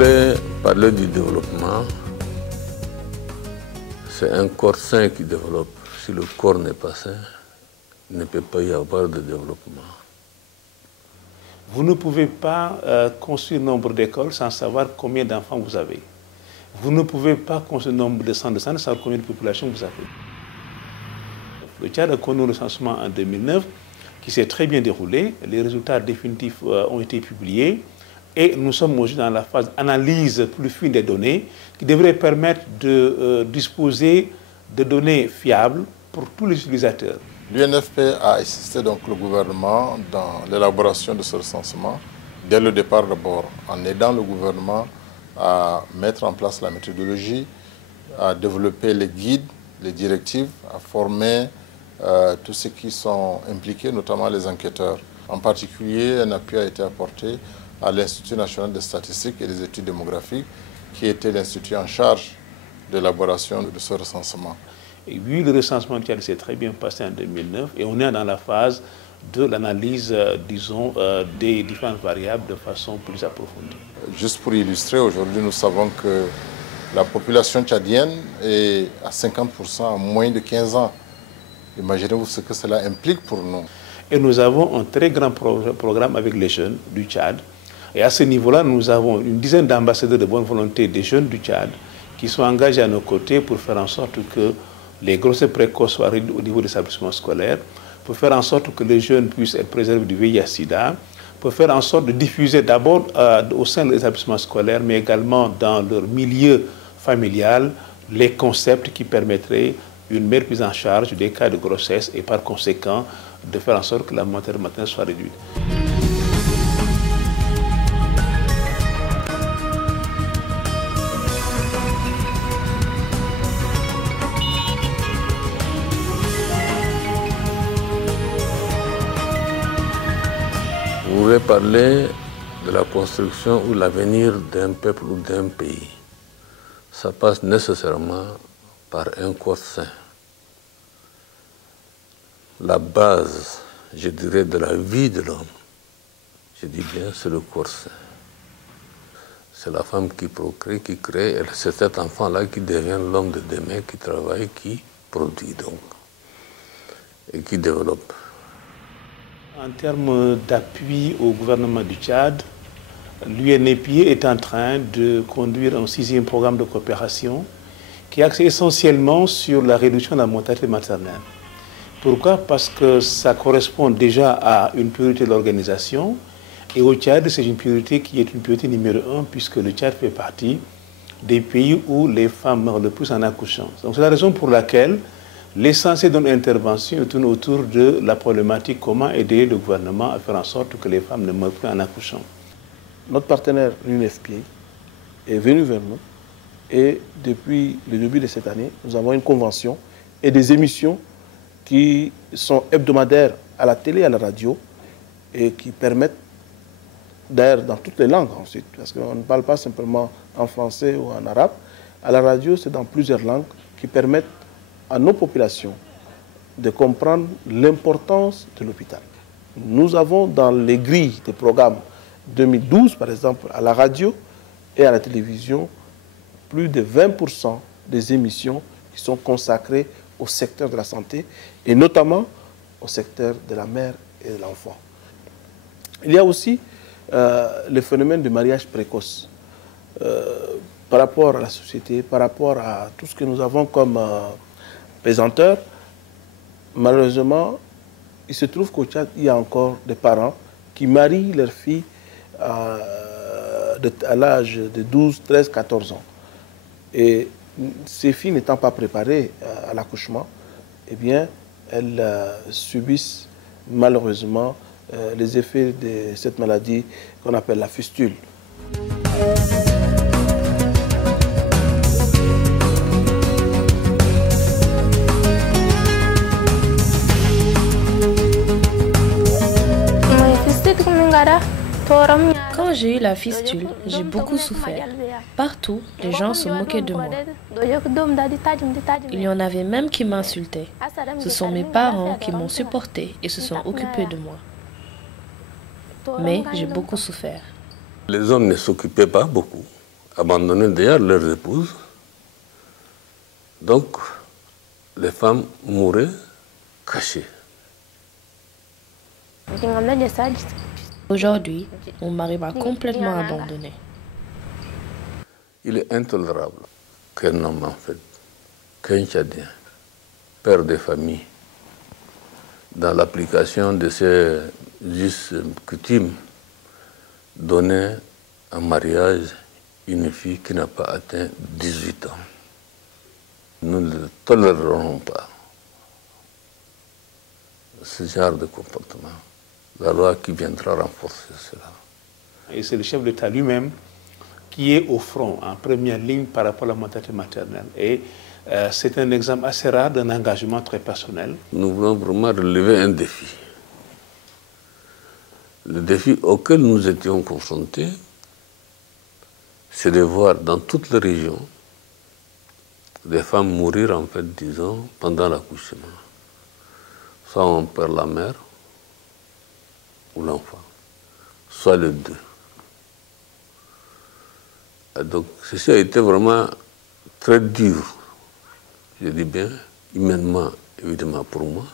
voulez parler du développement, c'est un corps sain qui développe. Si le corps n'est pas sain, il ne peut pas y avoir de développement. Vous ne pouvez pas construire nombre d'écoles sans savoir combien d'enfants vous avez. Vous ne pouvez pas construire nombre de centres de santé sans savoir combien de population vous avez. Le Tchad a connu un recensement en 2009 qui s'est très bien déroulé. Les résultats définitifs ont été publiés et nous sommes aujourd'hui dans la phase d'analyse plus fine des données qui devrait permettre de disposer de données fiables pour tous les utilisateurs. L'UNFP a assisté donc le gouvernement dans l'élaboration de ce recensement dès le départ d'abord, en aidant le gouvernement à mettre en place la méthodologie, à développer les guides, les directives, à former tous ceux qui sont impliqués, notamment les enquêteurs. En particulier, un appui a été apporté à l'Institut national des statistiques et des études démographiques, qui était l'institut en charge de l'élaboration de ce recensement. Et oui, le recensement du Tchad s'est très bien passé en 2009 et on est dans la phase de l'analyse, disons, des différentes variables de façon plus approfondie. Juste pour illustrer, aujourd'hui, nous savons que la population tchadienne est à 50% en moins de 15 ans. Imaginez-vous ce que cela implique pour nous. Et nous avons un très grand programme avec les jeunes du Tchad. Et à ce niveau-là, nous avons une dizaine d'ambassadeurs de bonne volonté des jeunes du Tchad qui sont engagés à nos côtés pour faire en sorte que les grossesses précoces soient réduites au niveau des établissements scolaires, pour faire en sorte que les jeunes puissent être préservés du VIH-Sida, pour faire en sorte de diffuser d'abord au sein des établissements scolaires, mais également dans leur milieu familial, les concepts qui permettraient une meilleure prise en charge des cas de grossesse et par conséquent de faire en sorte que la mortalité maternelle soit réduite. Vous voulez parler de la construction ou l'avenir d'un peuple ou d'un pays. Ça passe nécessairement par un corps sain. La base, je dirais, de la vie de l'homme, je dis bien, c'est le corps sain. C'est la femme qui procrée, qui crée, et c'est cet enfant-là qui devient l'homme de demain, qui travaille, qui produit donc, et qui développe. En termes d'appui au gouvernement du Tchad, l'UNEP est en train de conduire un 6e programme de coopération qui est axé essentiellement sur la réduction de la mortalité maternelle. Pourquoi? Parce que ça correspond déjà à une priorité de l'organisation et au Tchad, c'est une priorité qui est une priorité numéro 1 puisque le Tchad fait partie des pays où les femmes meurent le plus en accouchant. Donc c'est la raison pour laquelle l'essentiel de notre intervention tourne autour de la problématique comment aider le gouvernement à faire en sorte que les femmes ne meurent plus en accouchant. Notre partenaire, l'UNFPA, est venu vers nous et depuis le début de cette année, nous avons une convention et des émissions qui sont hebdomadaires à la télé et à la radio et qui permettent, d'ailleurs dans toutes les langues ensuite, parce qu'on ne parle pas simplement en français ou en arabe, à la radio c'est dans plusieurs langues qui permettent à nos populations de comprendre l'importance de l'hôpital. Nous avons dans les grilles des programmes 2012, par exemple, à la radio et à la télévision, plus de 20% des émissions qui sont consacrées au secteur de la santé et notamment au secteur de la mère et de l'enfant. Il y a aussi le phénomène du mariage précoce. Par rapport à la société, par rapport à tout ce que nous avons comme pesanteur, malheureusement, il se trouve qu'au Tchad, il y a encore des parents qui marient leurs filles à l'âge de 12, 13, 14 ans. Et ces filles n'étant pas préparées à l'accouchement, eh bien, elles subissent malheureusement les effets de cette maladie qu'on appelle la fistule. Quand j'ai eu la fistule, j'ai beaucoup souffert. Partout, les gens se moquaient de moi. Il y en avait même qui m'insultaient. Ce sont mes parents qui m'ont supporté et se sont occupés de moi. Mais j'ai beaucoup souffert. Les hommes ne s'occupaient pas beaucoup. abandonné d'ailleurs leurs épouses. Donc, les femmes mouraient cachées. Aujourd'hui, mon mari m'a complètement abandonnée. Il est intolérable qu'un homme, en fait, qu'un Tchadien, père de famille, dans l'application de ces us coutumes, donner en mariage une fille qui n'a pas atteint 18 ans. Nous ne le tolérerons pas, ce genre de comportement. La loi qui viendra renforcer cela. Et c'est le chef d'État lui-même qui est au front, en première ligne par rapport à la mortalité maternelle. Et c'est un exemple assez rare d'un engagement très personnel. Nous voulons vraiment relever un défi. Le défi auquel nous étions confrontés, c'est de voir dans toutes les régions des femmes mourir, en fait, disons, pendant l'accouchement. Soit on perd la mère ou l'enfant, soit les deux. Et donc, ceci a été vraiment très dur, je dis bien, humainement, évidemment, pour moi.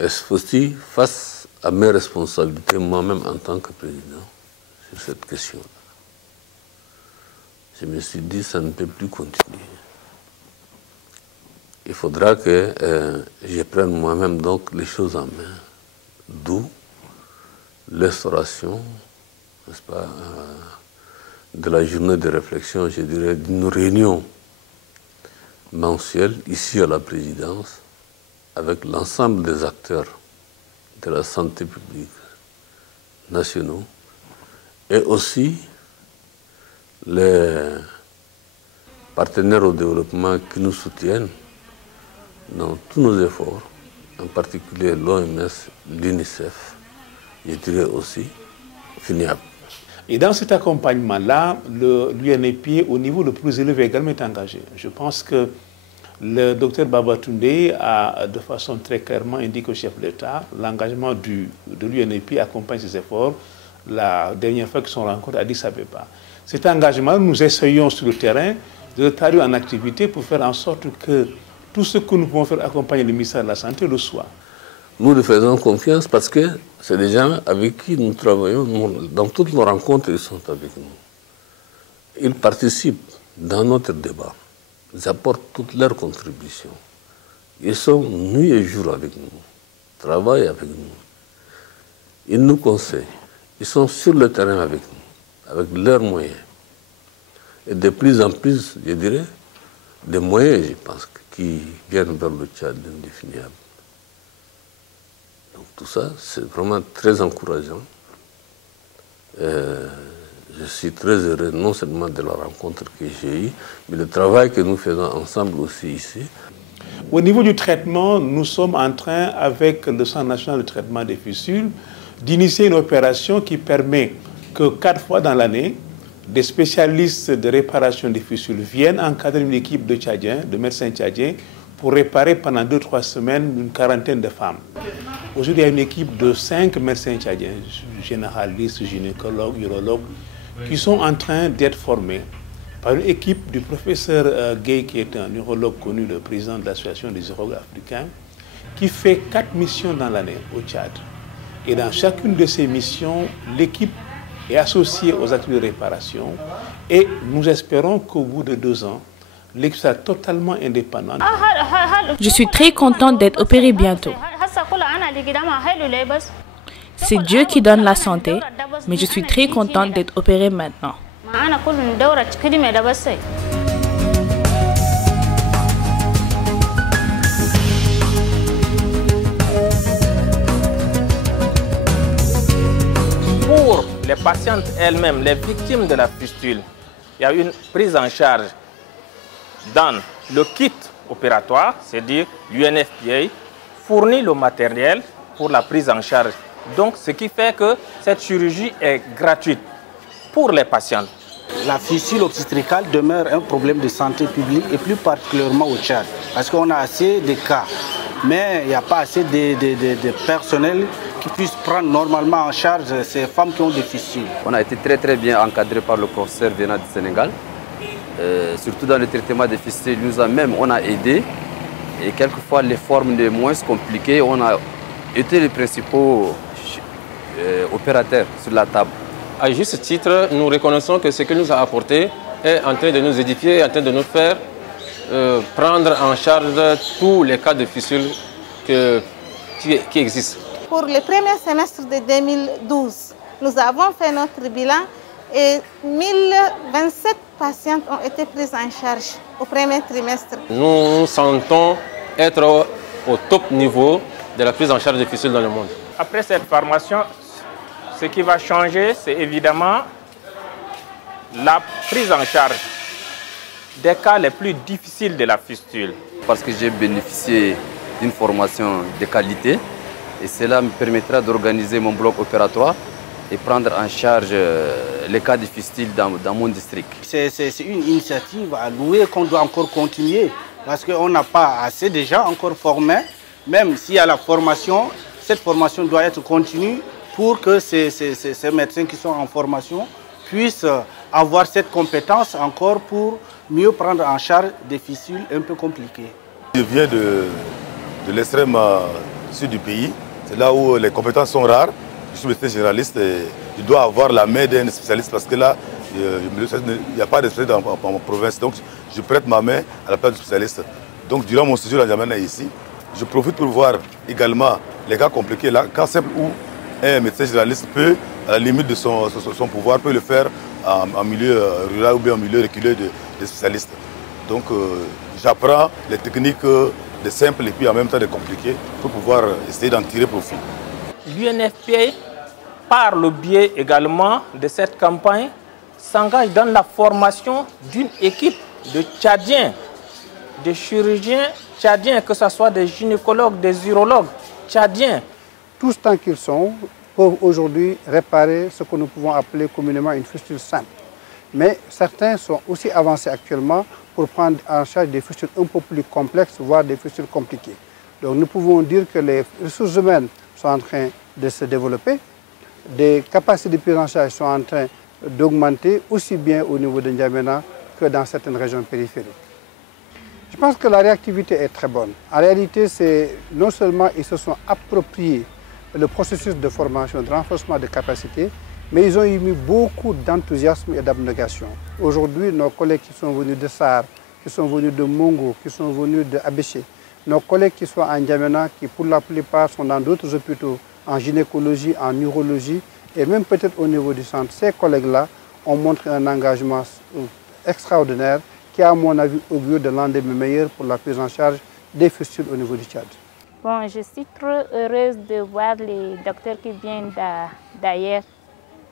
Et aussi face à mes responsabilités, moi-même en tant que président, sur cette question-là. Je me suis dit, ça ne peut plus continuer. Il faudra que je prenne moi-même donc les choses en main. D'où l'instauration, n'est-ce pas, de la journée de réflexion, je dirais, d'une réunion mensuelle ici à la présidence avec l'ensemble des acteurs de la santé publique nationaux et aussi les partenaires au développement qui nous soutiennent dans tous nos efforts, en particulier l'OMS, l'UNICEF, je dirais aussi FINIAB. Et dans cet accompagnement-là, l'UNEP, au niveau le plus élevé, également est engagé. Je pense que le docteur Babatunde a de façon très clairement indiqué au chef de l'État l'engagement de l'UNEP accompagne ses efforts. La dernière fois qu'ils sont rencontrés à Addis Abeba. Cet engagement, nous essayons sur le terrain de le traduire en activité pour faire en sorte que tout ce que nous pouvons faire accompagner le ministère de la Santé le soit. Nous lui faisons confiance parce que c'est des gens avec qui nous travaillons. Dans toutes nos rencontres, ils sont avec nous. Ils participent dans notre débat. Ils apportent toutes leurs contributions. Ils sont nuit et jour avec nous, travaillent avec nous. Ils nous conseillent. Ils sont sur le terrain avec nous, avec leurs moyens. Et de plus en plus, je dirais, des moyens, je pense, qui viennent vers le Tchad indéfinable. Donc tout ça, c'est vraiment très encourageant. Je suis très heureux non seulement de la rencontre que j'ai eue, mais le travail que nous faisons ensemble aussi ici. Au niveau du traitement, nous sommes en train, avec le Centre national de traitement des fistule, d'initier une opération qui permet que 4 fois dans l'année, des spécialistes de réparation des fistules viennent encadrer une équipe de Tchadiens, de médecins tchadiens, pour réparer pendant 2-3 semaines une quarantaine de femmes. Aujourd'hui, il y a une équipe de 5 médecins tchadiens, généralistes, gynécologues, urologues, qui sont en train d'être formés par une équipe du professeur Gay, qui est un urologue connu, le président de l'association des urologues africains, qui fait 4 missions dans l'année au Tchad. Et dans chacune de ces missions, l'équipe est associée aux activités de réparation et nous espérons qu'au bout de 2 ans, l'équipe sera totalement indépendante. Je suis très contente d'être opérée bientôt. C'est Dieu qui donne la santé, mais je suis très contente d'être opérée maintenant. Pour les patientes elles-mêmes, les victimes de la fistule, il y a une prise en charge dans le kit opératoire, c'est-à-dire l'UNFPA, fournit le matériel pour la prise en charge. Donc, ce qui fait que cette chirurgie est gratuite pour les patients. La fistule obstétricale demeure un problème de santé publique et plus particulièrement au Tchad. Parce qu'on a assez de cas, mais il n'y a pas assez de personnel qui puisse prendre normalement en charge ces femmes qui ont des fistules. On a été très bien encadré par le professeur venant du Sénégal. Surtout dans le traitement des fistules, on a aidé. Et quelquefois, les formes les moins compliquées, on a été les principaux opérateurs sur la table. À juste titre, nous reconnaissons que ce qu'il nous a apporté est en train de nous édifier, en train de nous faire prendre en charge tous les cas de fistule qui existent. Pour le premier semestre de 2012, nous avons fait notre bilan et 1027 patientes ont été prises en charge au premier trimestre. Nous sentons être au top niveau de la prise en charge des fistules dans le monde. Après cette formation, ce qui va changer, c'est évidemment la prise en charge des cas les plus difficiles de la fistule. Parce que j'ai bénéficié d'une formation de qualité et cela me permettra d'organiser mon bloc opératoire et prendre en charge les cas de fistule dans mon district. C'est une initiative à louer qu'on doit encore continuer parce qu'on n'a pas assez déjà encore formé. Même s'il y a la formation, cette formation doit être continue pour que ces médecins qui sont en formation puissent avoir cette compétence encore pour mieux prendre en charge des fistules un peu compliquées. Je viens de l'extrême sud du pays, c'est là où les compétences sont rares. Je suis médecin généraliste et je dois avoir la main d'un spécialiste parce que là, il n'y a pas de spécialiste dans ma province. Donc, je prête ma main à la place du spécialiste. Donc, durant mon séjour à N'Djamena ici, je profite pour voir également les cas compliqués, là, cas simples où un médecin généraliste peut, à la limite de son pouvoir, peut le faire en milieu rural ou bien en milieu reculé des spécialistes. Donc, j'apprends les techniques des simples et puis en même temps des compliqués pour pouvoir essayer d'en tirer profit. L'UNFPA, par le biais également de cette campagne, s'engage dans la formation d'une équipe de Tchadiens, de chirurgiens tchadiens, que ce soit des gynécologues, des urologues tchadiens. Tous tant qu'ils sont, peuvent aujourd'hui réparer ce que nous pouvons appeler communément une fistule simple. Mais certains sont aussi avancés actuellement pour prendre en charge des fistules un peu plus complexes, voire des fistules compliquées. Donc nous pouvons dire que les ressources humaines sont en train de se développer, des capacités de prise en charge sont en train d'augmenter aussi bien au niveau de N'Djamena que dans certaines régions périphériques. Je pense que la réactivité est très bonne. En réalité, c'est non seulement ils se sont appropriés le processus de formation, de renforcement de capacités, mais ils ont eu mis beaucoup d'enthousiasme et d'abnégation. Aujourd'hui, nos collègues qui sont venus de Sahar, qui sont venus de Mongo, qui sont venus de Abéché, nos collègues qui sont en N'Djamena, qui pour la plupart sont dans d'autres hôpitaux, en gynécologie, en urologie, et même peut-être au niveau du centre, ces collègues-là ont montré un engagement extraordinaire qui, à mon avis, augure de l'un des meilleurs pour la prise en charge des fistules au niveau du Tchad. Bon, je suis trop heureuse de voir les docteurs qui viennent d'ailleurs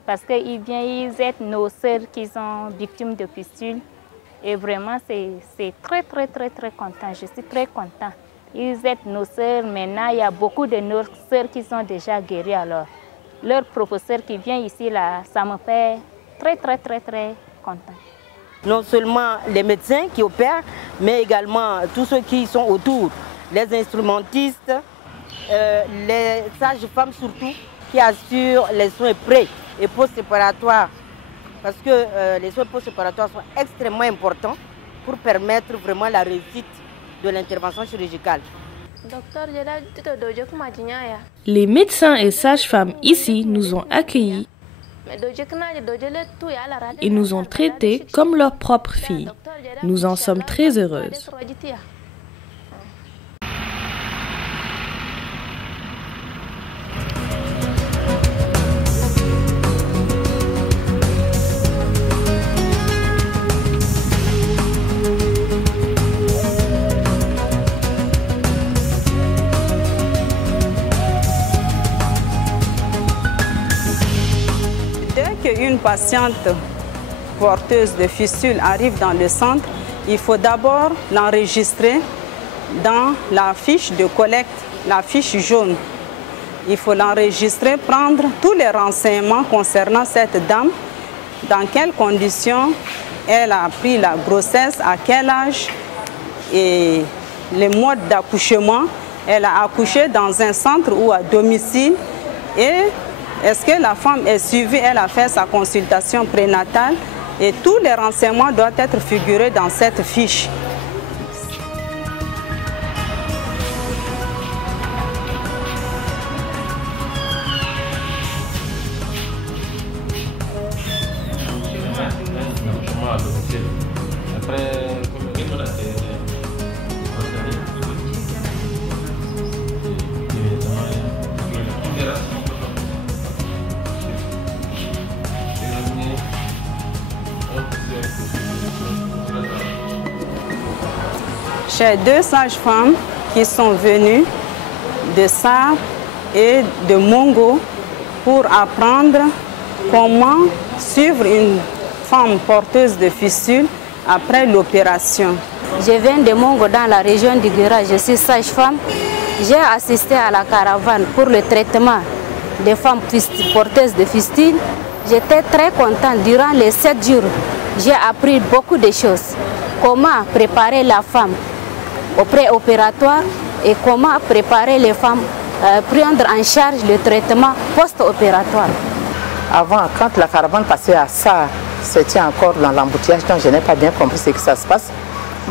parce qu'ils viennent, ils aident nos sœurs qui sont victimes de fistules. Et vraiment, c'est très content. Je suis très content. Ils aident nos sœurs. Maintenant, il y a beaucoup de nos sœurs qui sont déjà guéries. Alors, leur professeur qui vient ici, là, ça me fait très content. Non seulement les médecins qui opèrent, mais également tous ceux qui sont autour, les instrumentistes, les sages-femmes surtout, qui assurent les soins pré- et post-opératoires. Parce que les soins post-opératoires sont extrêmement importants pour permettre vraiment la réussite de l'intervention chirurgicale. Les médecins et sages-femmes ici nous ont accueillis et nous ont traités comme leurs propres filles. Nous en sommes très heureuses. Une patiente porteuse de fistule arrive dans le centre, il faut d'abord l'enregistrer dans la fiche de collecte, la fiche jaune. Il faut l'enregistrer, prendre tous les renseignements concernant cette dame, dans quelles conditions elle a pris la grossesse, à quel âge et les modes d'accouchement. Elle a accouché dans un centre ou à domicile et est-ce que la femme est suivie, elle a fait sa consultation prénatale et tous les renseignements doivent être figurés dans cette fiche. J'ai 2 sages-femmes qui sont venues de Sarre et de Mongo pour apprendre comment suivre une femme porteuse de fistule après l'opération. Je viens de Mongo dans la région du Guéra, je suis sage-femme. J'ai assisté à la caravane pour le traitement des femmes porteuses de fistule. J'étais très contente. Durant les 7 jours, j'ai appris beaucoup de choses. Comment préparer la femme au préopératoire et comment préparer les femmes, prendre en charge le traitement post-opératoire. Avant, quand la caravane passait à ça, c'était encore dans l'embouteillage, donc je n'ai pas bien compris ce que ça se passe.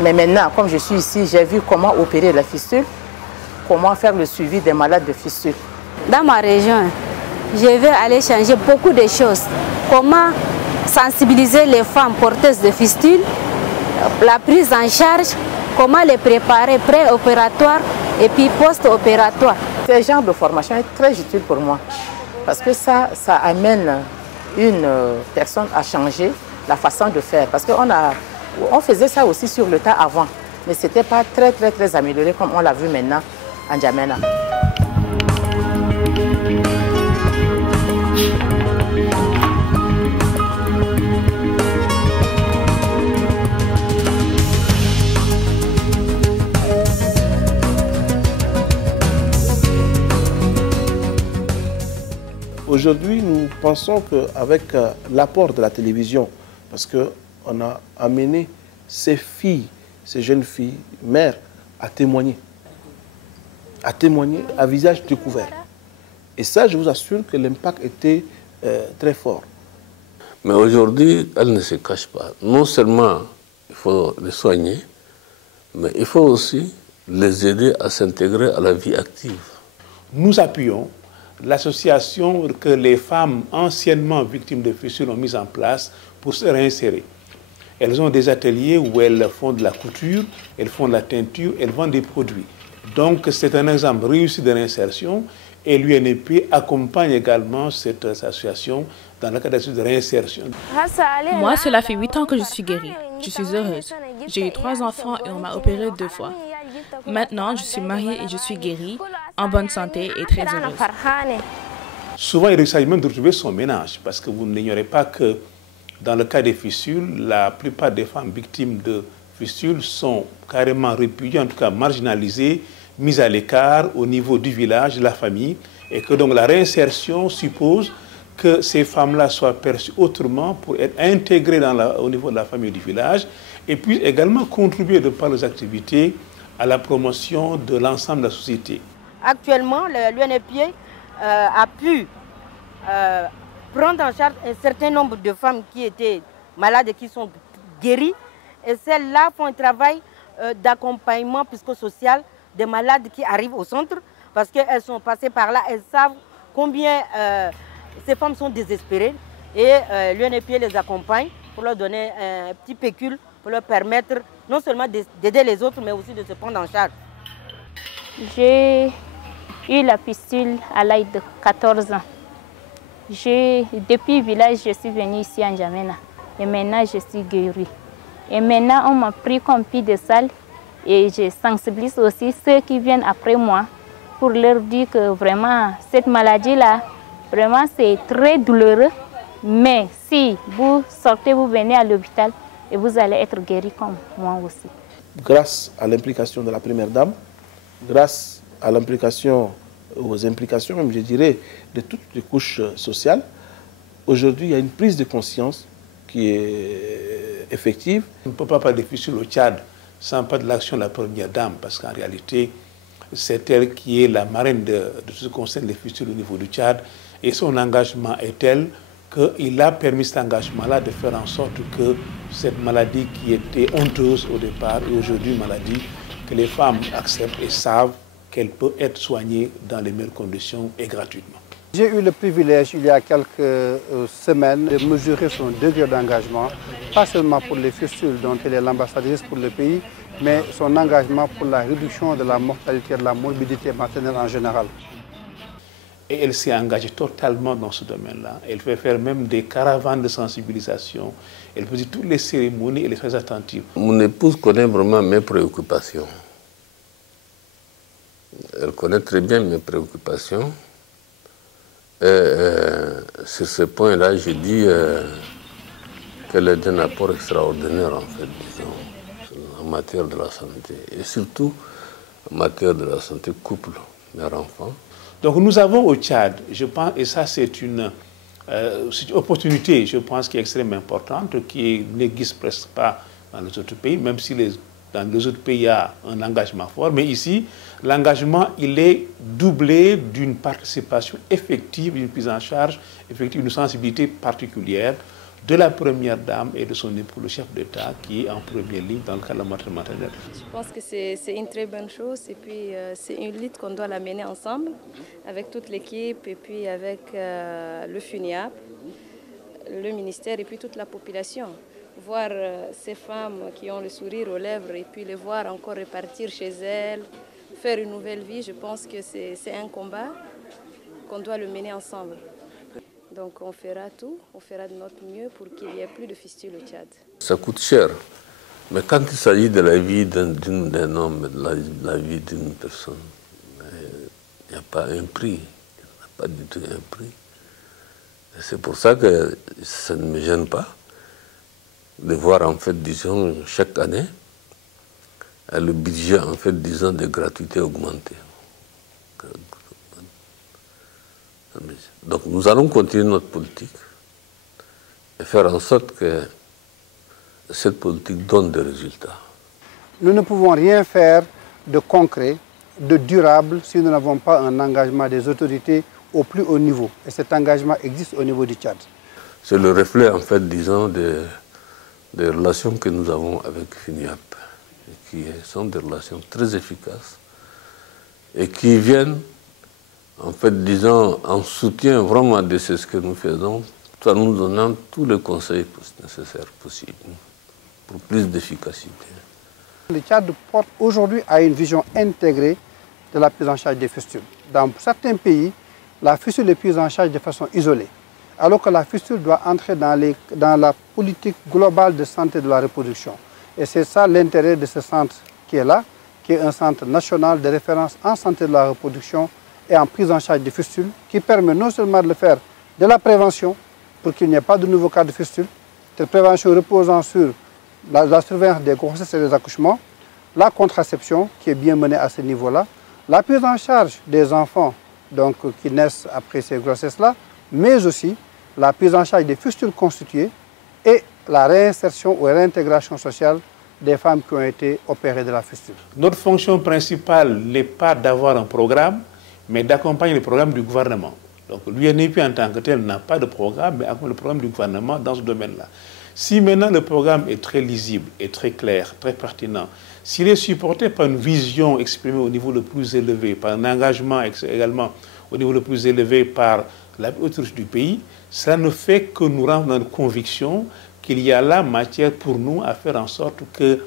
Mais maintenant, comme je suis ici, j'ai vu comment opérer la fistule, comment faire le suivi des malades de fistule. Dans ma région, je vais aller changer beaucoup de choses. Comment sensibiliser les femmes porteuses de fistule, la prise en charge, comment les préparer pré-opératoire et puis post-opératoire. Ce genre de formation est très utile pour moi parce que ça amène une personne à changer la façon de faire. Parce qu'on faisait ça aussi sur le tas avant, mais ce n'était pas très amélioré comme on l'a vu maintenant en N'Djamena. Aujourd'hui, nous pensons qu'avec l'apport de la télévision, parce qu'on a amené ces filles, ces jeunes filles, mères, à témoigner à visage découvert. Et ça, je vous assure que l'impact était très fort. Mais aujourd'hui, elles ne se cachent pas. Non seulement il faut les soigner, mais il faut aussi les aider à s'intégrer à la vie active. Nous appuyons l'association que les femmes anciennement victimes de fistule ont mise en place pour se réinsérer. Elles ont des ateliers où elles font de la couture, elles font de la teinture, elles vendent des produits. Donc c'est un exemple réussi de réinsertion et l'UNEP accompagne également cette association dans le cadre de réinsertion. Moi, cela fait 8 ans que je suis guérie. Je suis heureuse. J'ai eu 3 enfants et on m'a opéré 2 fois. Maintenant, je suis mariée et je suis guérie, en bonne santé et très heureuse. Souvent, il s'agit même de retrouver son ménage, parce que vous n'ignorez pas que dans le cas des fistules, la plupart des femmes victimes de fistules sont carrément répudiées, en tout cas marginalisées, mises à l'écart au niveau du village, de la famille, et que donc la réinsertion suppose que ces femmes-là soient perçues autrement pour être intégrées au niveau de la famille et du village, et puis également contribuer de par leurs activités à la promotion de l'ensemble de la société. Actuellement, l'UNEP a pu prendre en charge un certain nombre de femmes qui étaient malades et qui sont guéries. Et celles-là font un travail d'accompagnement psychosocial des malades qui arrivent au centre parce qu'elles sont passées par là, elles savent combien ces femmes sont désespérées et l'UNEP les accompagne pour leur donner un petit pécule pour leur permettre non seulement d'aider les autres mais aussi de se prendre en charge. J'ai eu la fistule à l'âge de 14 ans. Depuis le village, je suis venue ici à N'Djamena et maintenant je suis guérie. Et maintenant on m'a pris comme fille de salle et je sensibilise aussi ceux qui viennent après moi pour leur dire que vraiment cette maladie-là, vraiment c'est très douloureux. Mais si vous sortez, vous venez à l'hôpital et vous allez être guéri comme moi aussi. Grâce à l'implication de la première dame, grâce à l'implication, aux implications, même je dirais, de toutes les couches sociales, aujourd'hui il y a une prise de conscience qui est effective. On ne peut pas parler de fistule au Tchad sans pas de l'action de la première dame, parce qu'en réalité, c'est elle qui est la marraine de tout ce qui concerne les fistules au niveau du Tchad. Et son engagement est tel qu'il a permis cet engagement-là de faire en sorte que cette maladie qui était honteuse au départ et aujourd'hui maladie, que les femmes acceptent et savent qu'elle peut être soignée dans les meilleures conditions et gratuitement. J'ai eu le privilège, il y a quelques semaines, de mesurer son degré d'engagement, pas seulement pour les fistules dont elle est l'ambassadrice pour le pays, mais son engagement pour la réduction de la mortalité et de la morbidité maternelle en général. Et elle s'est engagée totalement dans ce domaine-là. Elle fait faire même des caravanes de sensibilisation. Elle faisait toutes les cérémonies, elle est très attentive. Mon épouse connaît vraiment mes préoccupations. Elle connaît très bien mes préoccupations. Sur ce point-là, je dis qu'elle est d'un apport extraordinaire, en fait, disons, en matière de la santé. Et surtout, en matière de la santé couple, mère-enfant. Donc nous avons au Tchad, je pense, et ça c'est une opportunité, je pense, qui est extrêmement importante, qui n'existe presque pas dans les autres pays, même si dans les autres pays il y a un engagement fort. Mais ici, l'engagement, il est doublé d'une participation effective, d'une prise en charge effective, d'une sensibilité particulière de la première dame et de son époux, le chef d'État, qui est en première ligne dans le cas de la maternité maternelle. Je pense que c'est une très bonne chose et puis c'est une lutte qu'on doit la mener ensemble avec toute l'équipe et puis avec le FUNIAP, le ministère et puis toute la population. Voir ces femmes qui ont le sourire aux lèvres et puis les voir encore repartir chez elles, faire une nouvelle vie, je pense que c'est un combat qu'on doit le mener ensemble. Donc on fera tout, on fera de notre mieux pour qu'il n'y ait plus de fistules au Tchad. Ça coûte cher, mais quand il s'agit de la vie d'un homme, de la vie d'une personne, il n'y a pas un prix, il n'y a pas du tout un prix. C'est pour ça que ça ne me gêne pas de voir, en fait, disons, chaque année, le budget, en fait, disons, de gratuité augmenter. Donc nous allons continuer notre politique et faire en sorte que cette politique donne des résultats. Nous ne pouvons rien faire de concret, de durable, si nous n'avons pas un engagement des autorités au plus haut niveau. Et cet engagement existe au niveau du Tchad. C'est le reflet, en fait, disons, des relations que nous avons avec FUNIAP, qui sont des relations très efficaces et qui viennent, en fait, disons, en soutien vraiment de ce que nous faisons, tout en nous donnant tous les conseils nécessaires possibles pour plus d'efficacité. Le Tchad porte aujourd'hui à une vision intégrée de la prise en charge des fistules. Dans certains pays, la fistule est prise en charge de façon isolée, alors que la fistule doit entrer dans la politique globale de santé de la reproduction. Et c'est ça l'intérêt de ce centre qui est là, qui est un centre national de référence en santé de la reproduction et en prise en charge des fistules, qui permet non seulement de le faire de la prévention, pour qu'il n'y ait pas de nouveaux cas de fistules, cette prévention reposant sur la surveillance des grossesses et des accouchements, la contraception qui est bien menée à ce niveau-là, la prise en charge des enfants donc, qui naissent après ces grossesses-là, mais aussi la prise en charge des fistules constituées et la réinsertion ou réintégration sociale des femmes qui ont été opérées de la fistule. Notre fonction principale n'est pas d'avoir un programme, mais d'accompagner le programme du gouvernement. Donc l'UNEP en tant que tel n'a pas de programme, mais accompagne le programme du gouvernement dans ce domaine-là. Si maintenant le programme est très lisible, est très clair, très pertinent, s'il est supporté par une vision exprimée au niveau le plus élevé, par un engagement également au niveau le plus élevé par la autorité du pays, ça ne fait que nous rendre dans notre conviction qu'il y a là matière pour nous à faire en sorte que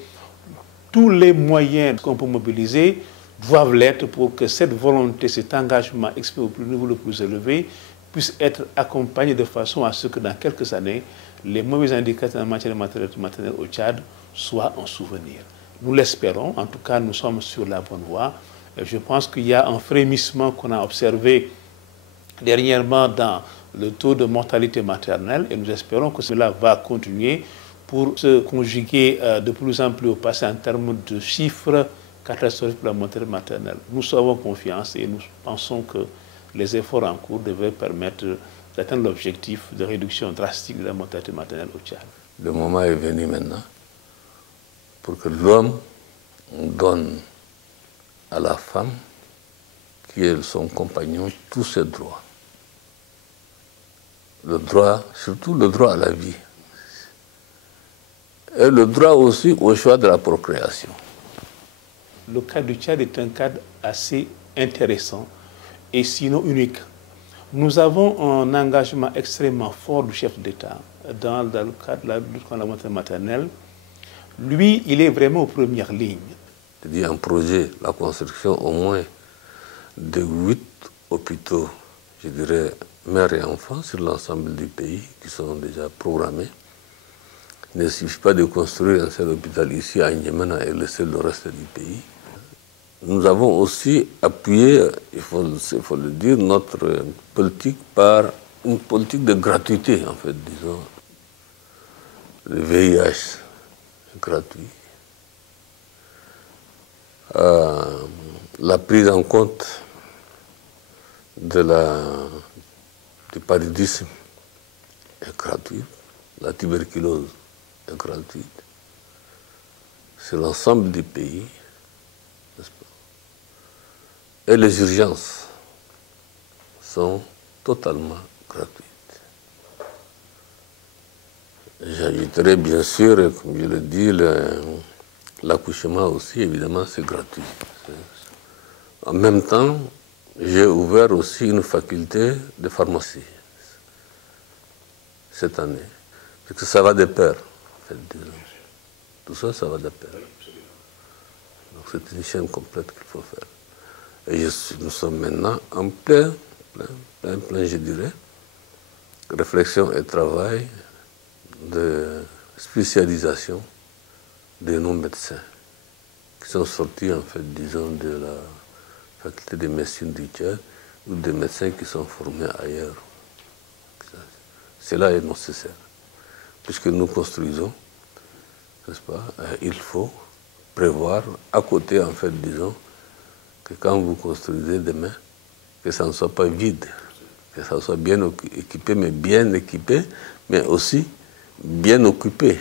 tous les moyens qu'on peut mobiliser doivent l'être pour que cette volonté, cet engagement exprimé au niveau le plus élevé puisse être accompagné de façon à ce que dans quelques années, les mauvais indicateurs en matière de maternité maternelle au Tchad soient un souvenir. Nous l'espérons, en tout cas nous sommes sur la bonne voie. Je pense qu'il y a un frémissement qu'on a observé dernièrement dans le taux de mortalité maternelle et nous espérons que cela va continuer pour se conjuguer de plus en plus au passé en termes de chiffres catastrophiques pour la mortalité maternelle. Nous avons confiance et nous pensons que les efforts en cours devraient permettre d'atteindre l'objectif de réduction drastique de la mortalité maternelle au Tchad. Le moment est venu maintenant pour que l'homme donne à la femme qui est son compagnon, tous ses droits. Le droit, surtout le droit à la vie. Et le droit aussi au choix de la procréation. Le cas du Tchad est un cadre assez intéressant et sinon unique. Nous avons un engagement extrêmement fort du chef d'État dans le cadre de la lutte contre la mortalité maternelle. Lui, il est vraiment aux premières lignes. C'est-à-dire un projet, la construction au moins de 8 hôpitaux, je dirais, mères et enfants sur l'ensemble du pays qui sont déjà programmés. Il ne suffit pas de construire un seul hôpital ici à N'Djamena et laisser le reste du pays. Nous avons aussi appuyé, il faut le dire, notre politique par une politique de gratuité, en fait, disons. Le VIH est gratuit. La prise en compte du paludisme est gratuite. La tuberculose est gratuite. C'est l'ensemble du pays. Et les urgences sont totalement gratuites. J'ajouterai bien sûr, comme je l'ai dit, l'accouchement aussi, évidemment, c'est gratuit. En même temps, j'ai ouvert aussi une faculté de pharmacie cette année. Parce que ça va de pair, en fait, disons. Tout ça, ça va de pair. Donc c'est une chaîne complète qu'il faut faire. Et nous sommes maintenant en plein, je dirais, réflexion et travail de spécialisation de nos médecins qui sont sortis, en fait, disons, de la faculté de médecine du Tchad ou des médecins qui sont formés ailleurs. Cela est nécessaire. Puisque nous construisons, n'est-ce pas, il faut prévoir à côté, en fait, disons, que quand vous construisez demain, que ça ne soit pas vide, que ça soit bien équipé, mais aussi bien occupé.